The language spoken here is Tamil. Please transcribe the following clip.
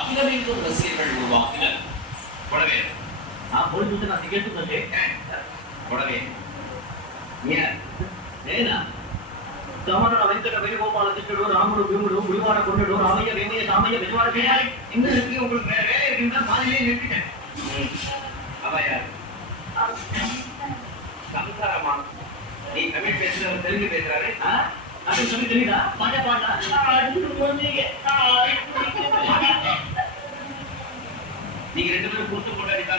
அகிலமெங்கும் ரசிகர்கள் உருவாக்கினர். உடவே நான் பொழுது நான் கேட்டு வந்தேன். உடவே ஏனா சமண வெங்கட வேணுகோபால கிருஷ்ணனோ ராமனோ பீமனோ முடிவான கொண்டனோ ராமைய வேமைய சாமைய விஜவான பேராய் இந்த இருக்கு உங்களுக்கு வேற வேலை இருக்குன்னா பாதியிலே நிறுத்திட்டேன். அவையா சம்சாரமா நீ தமிழ் பேசுறவர் தெலுங்கு பேசுறாரு. அது சொல்லி தெரியுதா? பாட்டா பாட்டா நீங்க 2 பேரும் கூத்து கொண்டாடி